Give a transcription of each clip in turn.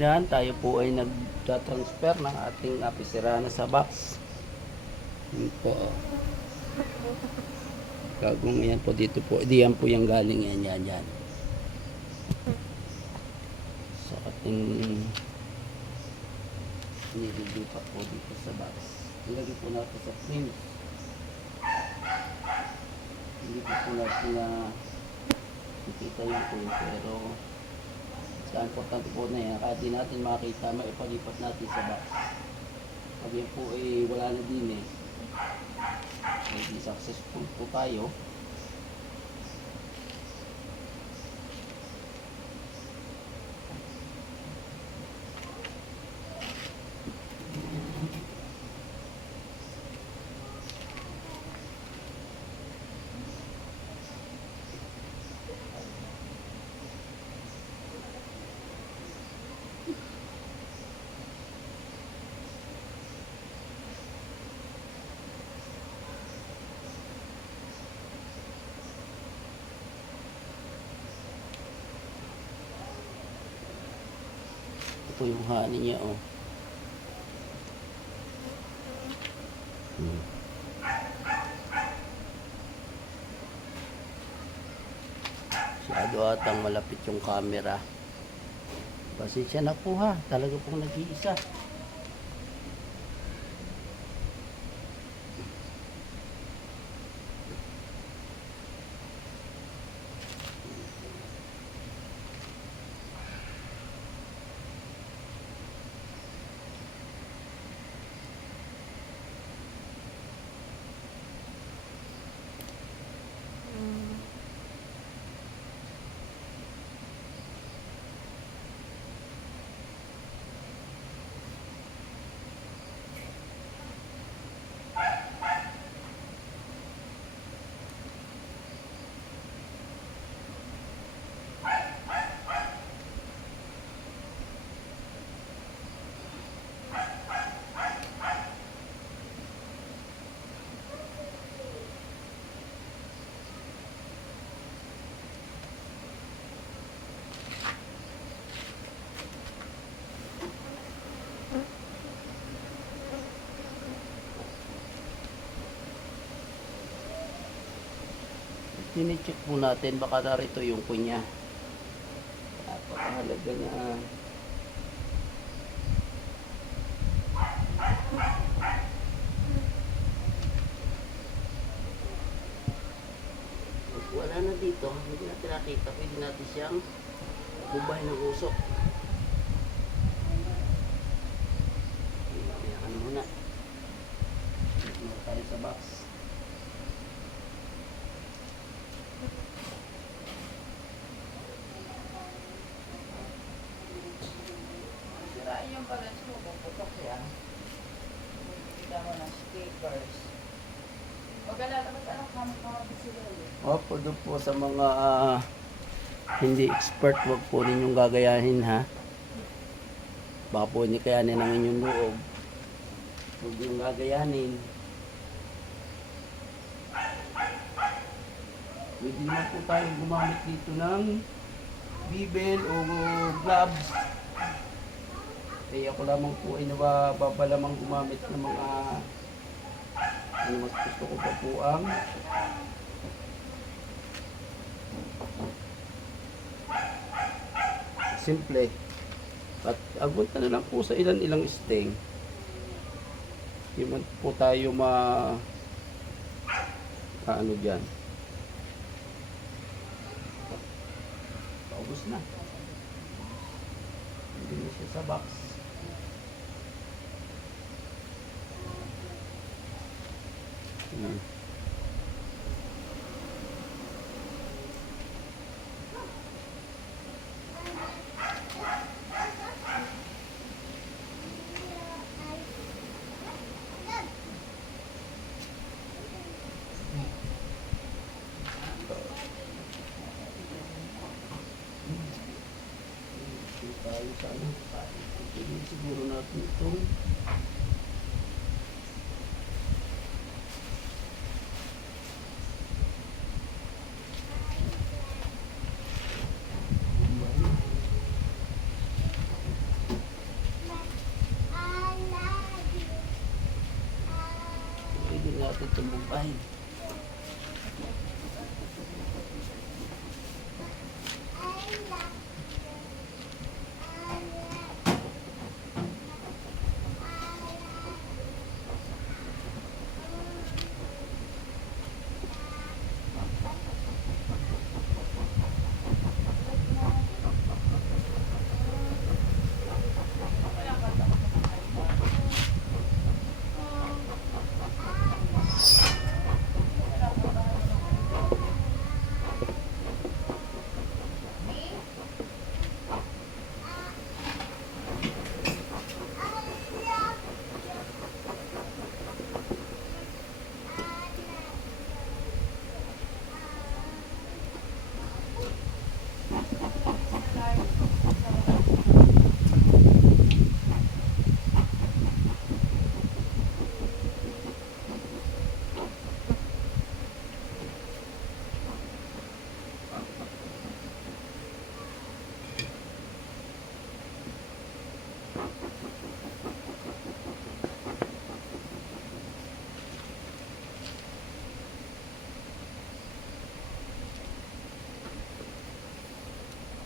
Yan, tayo po ay nag-transfer ng ating apisirana sa box. Yan po. Gagong yan po dito po. Di yan po yung galing yan. Yan. So, ating nililipat po dito sa box. Ilagay po natin sa frame. Hindi po natin na makita yung po. Pero sa importante po na yan, kahit di natin makita, maipalipat natin sa box. Pag yan po ay wala na din eh. Hindi successful po tayo. Ito yung honey niya, oh. Masyado atang malapit yung camera. Pasensya na po ha, talaga pong nag-iisa. Tine-check po natin, baka narito yung kunya. Napakahalaga na wala na dito, hindi natin nakita, pwede natin siyang bubahin ng usok. Ano muna, tayo sa box. Sirain yung balance mo, puputok yan. Kita mo ng stickers. Opo, doon po sa mga hindi expert, wag po ninyong gagayahin ha. Baka po hindi kayanin ang inyong loob. Huwag yung gagayanin. Pwede naman po tayo gumamit dito ng bibel o gloves. Ako lamang po ay nababalamang gumamit ng mga mas gusto ko pa po ang simple at agunta na lang po sa ilang sting. Hindi man po tayo ano dyan. Paubos na, hindi na siya sa box. Tayo sana. Siguro natin itong magpahid.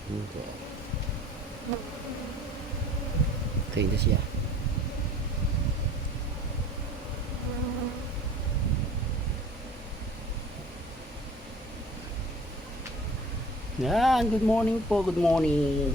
Okay. Okay na siya. Yan, good morning po, good morning.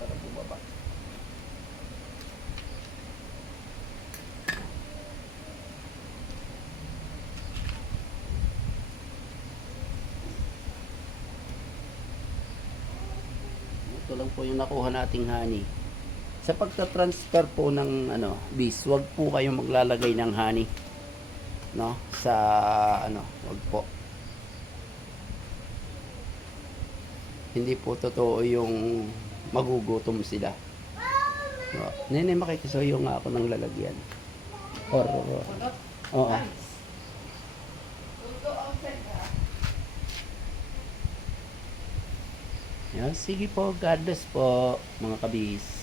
Para bumaba. Ito lang po yung nakuha nating honey. Sa pagta-transfer po ng bees, wag po kayong maglalagay ng honey, no? Sa wag po. Hindi po totoo yung magugutom sila. No? Nene, makikisuyo nga ako ng lalagyan. Or oo. Yan, sige po, God bless po, mga kabis.